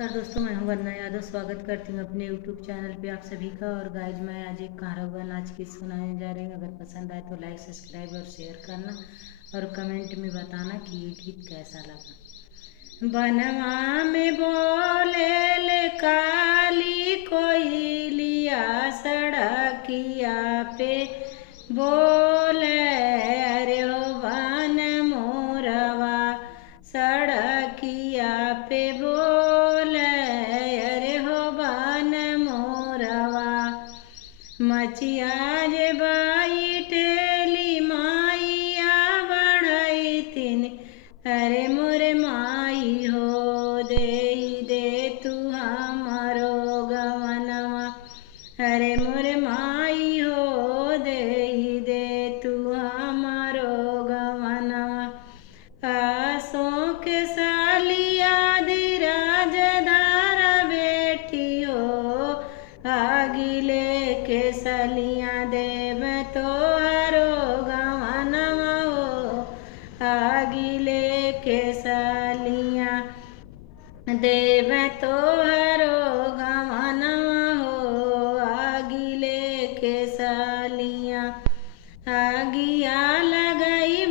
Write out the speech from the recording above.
नमस्कार दोस्तों, मैं हूं वंदना यादव। स्वागत करती हूं अपने YouTube चैनल पे आप सभी का। और गाइज मैं आज एक कहावत नाच की सुनाने जा रही हूं। अगर पसंद आए तो लाइक, सब्सक्राइब और शेयर करना और कमेंट में बताना कि ये गीत कैसा लगा। बनवा में बोले ले काली कोयलिया, सड़किया पे बोले अरे ओ बन मोरवा, सड़किया पे बोले अरे हो बन मोरवा। मचिया जे बाई टेली माइया बढ़ई तिन, अरे मोरे माई हो दे तू हमारो गवनवा, अरे मोरे माई हो दे तू हमारो गवनवा। आसों के सालिया राजदार बेटी हो, आगिले के सलिया देव तो हरो गवनवा हो, आगिले के सलिया देव तो हरो गवनवा हो, आगिले के सलिया। आगिया लगई